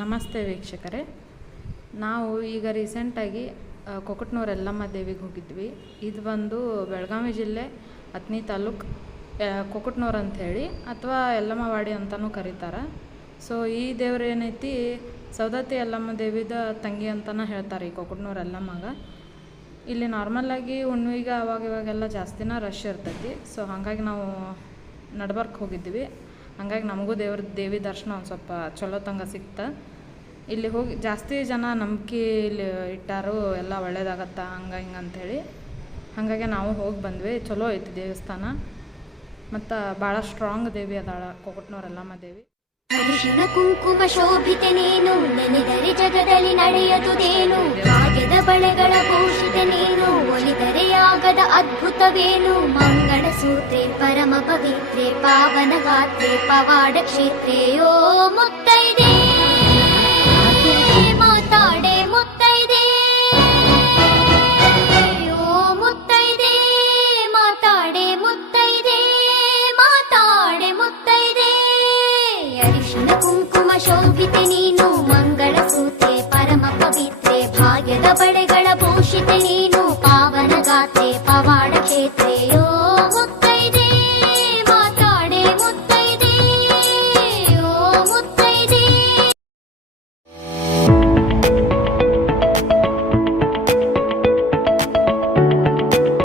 ನಮಸ್ತೆ ವೀಕ್ಷಕರೇ. ನಾವು ಈಗ ರೀಸೆಂಟಾಗಿ ಕೊಕಟ್ನೂರು ಎಲ್ಲಮ್ಮ ದೇವಿಗೆ ಹೋಗಿದ್ವಿ. ಇದು ಬಂದು ಬೆಳಗಾವಿ ಜಿಲ್ಲೆ ಹತ್ನಿ ತಾಲೂಕು ಕೊಕಟ್ನೂರು ಅಂಥೇಳಿ ಅಥವಾ ಯಲ್ಲಮ್ಮವಾಡಿ ಅಂತಲೂ ಕರೀತಾರೆ. ಸೊ ಈ ದೇವ್ರು ಏನೈತಿ, ಸೌದತ್ತಿ ಯಲ್ಲಮ್ಮ ದೇವಿದ ತಂಗಿ ಅಂತಲೇ ಹೇಳ್ತಾರೆ ಈ ಕೊಕಟ್ನೂರು ಯಲ್ಲಮ್ಮಗೆ. ಇಲ್ಲಿ ನಾರ್ಮಲ್ಲಾಗಿ ಹುಣ್ಣಿಗೆ ಅವಾಗ ಇವಾಗೆಲ್ಲ ಜಾಸ್ತಿನ ರಶ್ ಇರ್ತೈತಿ. ಸೊ ಹಾಗಾಗಿ ನಾವು ನಡ್ಬರ್ಕ್ ಹೋಗಿದ್ವಿ. ಹಾಗಾಗಿ ನಮಗೂ ದೇವ್ರ ದೇವಿ ದರ್ಶನ ಒಂದು ಸ್ವಲ್ಪ ಚಲೋ ತಂಗ ಸಿಕ್ತ. ಇಲ್ಲಿ ಹೋಗಿ ಜಾಸ್ತಿ ಜನ ನಂಬಿಕೆ ಇಲ್ಲಿ ಇಟ್ಟಾರು ಎಲ್ಲ ಒಳ್ಳೇದಾಗತ್ತ ಹಂಗೆ ಹಿಂಗೆ ಅಂಥೇಳಿ ಹಾಗಾಗಿ ನಾವು ಹೋಗಿ ಬಂದ್ವಿ. ಚಲೋ ಐತಿ ದೇವಸ್ಥಾನ. ಮತ್ತು ಭಾಳ ಸ್ಟ್ರಾಂಗ್ ದೇವಿ ಅದಾಳ ಕೊಕಟ್ನೂರು ಯಲ್ಲಮ್ಮ ದೇವಿ. ಅರಿಶಿನ ಕುಂಕುಮ ಶೋಭಿತೆ ನೀನು ನೆನೆದರೆ ಜಗದಲ್ಲಿ ನಡೆಯದುದೇನು ಲೋಕದ ಅದ್ಭುತವೇನು? ಮಂಗಳಸೂತ್ರೆ, ಪರಮ ಪವಿತ್ರೆ ಪಾವನಗಾತ್ರೆ ಪವಾಡ ಕ್ಷೇತ್ರೇ. ಓ ಮುತ್ತೈದೆ! ಮಾತಾಡೆ, ಮುತ್ತೈದೆ! ಓ ಮುತ್ತೈದೆ! ಮಾತಾಡೆ ಮುತ್ತೈದೆ! ಮಾತಾಡೆ, ಮುತ್ತೈದೆ! ಅರಿಶಿನ, ಕುಂಕುಮ, ಶೋಭಿತೆ ನೀನು, ಮಂಗಳಸೂತ್ರೆ, ಪರಮ ಪವಿತ್ರೆ, ಭಾಗ್ಯದ ಬಳೆಗ